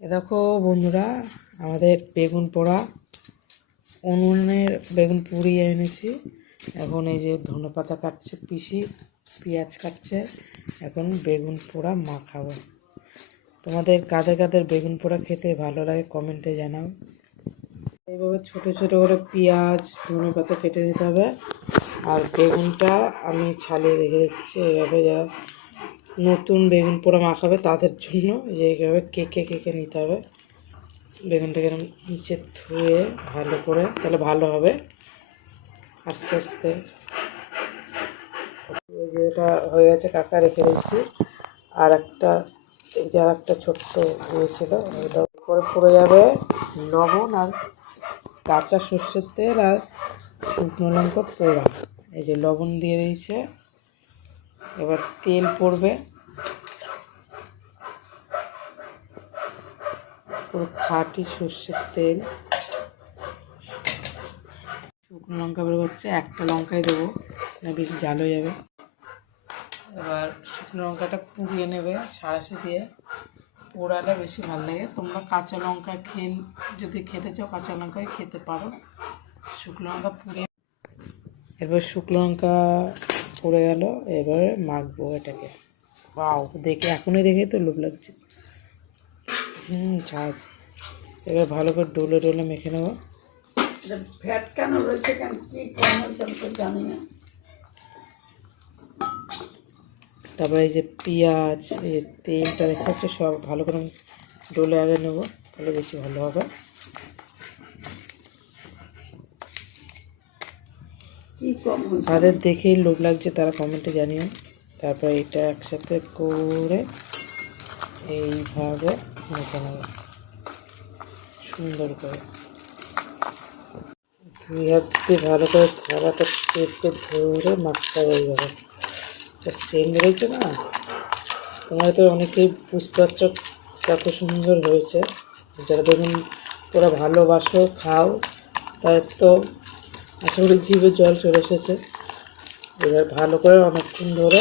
দেখো বন্ধুরা, আমাদের বেগুন পোড়া উনুনের বেগুন পুড়িয়ে এনেছি। এখন এই যে ধনেপাতা কাটছে পিসি, পেঁয়াজ কাটছে। এখন বেগুন পোড়া মাখাবো। তোমাদের কাদের কাদের বেগুন পোড়া খেতে ভালো লাগে কমেন্টে জানাও। এইভাবে ছোট ছোট করে পেঁয়াজ ধনেপাতা কেটে নিতে হবে। আর বেগুনটা আমি ছালিয়ে রেখে দিচ্ছি। এইভাবে যারা নতুন বেগুন পোড়া মাখাবে তাদের জন্য এইভাবে কেকে কেকে নিতে হবে। বেগুনটাকে নিচে ধুয়ে ভালো করে, তাহলে ভালো হবে। আস্তে আস্তে ওই যে এটা হয়ে গেছে, কাকা রেখে দিচ্ছি। আর একটা এই যে আর একটা ছোট্ট হয়েছিল, ওইটা করে পড়ে যাবে লবণ আর কাঁচা সর্ষের তেল আর শুকনো লঙ্কা পোড়া। এই যে লবণ দিয়ে দিয়েছে, এবার তেল পড়বে, পুরো খাঁটি সর্ষের তেল। শুকনো লঙ্কা বের হচ্ছে, একটা লঙ্কাই দেবো না, বেশি জাল হয়ে যাবে। এবার শুকনো লঙ্কাটা পুড়িয়ে নেবে সাঁড়াশি দিয়ে, পোড়ালে বেশি ভালো লাগে। তোমরা কাঁচা লঙ্কা যদি খেতে চাও কাঁচা লঙ্কাই খেতে পারো। শুকনো লঙ্কা পুড়িয়ে, এবার শুকনো লঙ্কা পড়ে গেল, এবারে মাখবো এটাকে। বাও, দেখে এখনই দেখে তো লোভ লাগছে। ঝাঁজ। এবার ভালো করে ডলে ডলে মেখে নেবো। ফ্যাট কেন রয়েছে, কেন কি কম হয়েছে আমি তো জানি না। তারপরে এই যে পেঁয়াজ, এই যে তেলটা দেখা যাচ্ছে, সব ভালো করে ডলে আগে নেবো, তাহলে বেশি ভালো হবে। তাদের দেখেই লোভ লাগছে তারা কমেন্টে জানিও। তারপরে এটা একসাথে করে এইভাবে মেখে নেবো সুন্দর করে। দুই হাত দিয়ে ভালো করে থালাটা চেপে ধরে মাখতে হবে এইভাবে। সেন্ট রয়েছে না, তোমরা তো অনেকেই বুঝতে পারছো কত সুন্দর হয়েছে। যারা বেগুন ওরা ভালোবাসো, খাও, তাদের তো আশা করি জিভে জল চলে এসেছে। এবার ভালো করে অনেকক্ষণ ধরে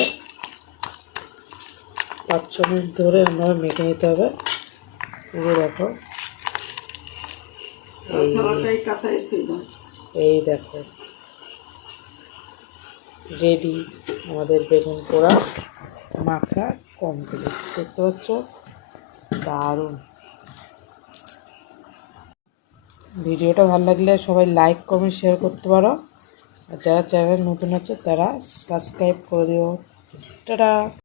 5-6 মিনিট ধরে আমরা মেখে নিতে হবে। পুরো দেখো, এই দেখো রেডি আমাদের বেগুন পোড়া মাখা কমপ্লিট। দেখতে পাচ্ছ, দারুণ। ভিডিওটা ভালো লাগলে সবাই লাইক কমেন্ট শেয়ার করতে পারো। আর যারা চ্যানেল নতুন আছে তারা সাবস্ক্রাইব করে দিও। টাটা।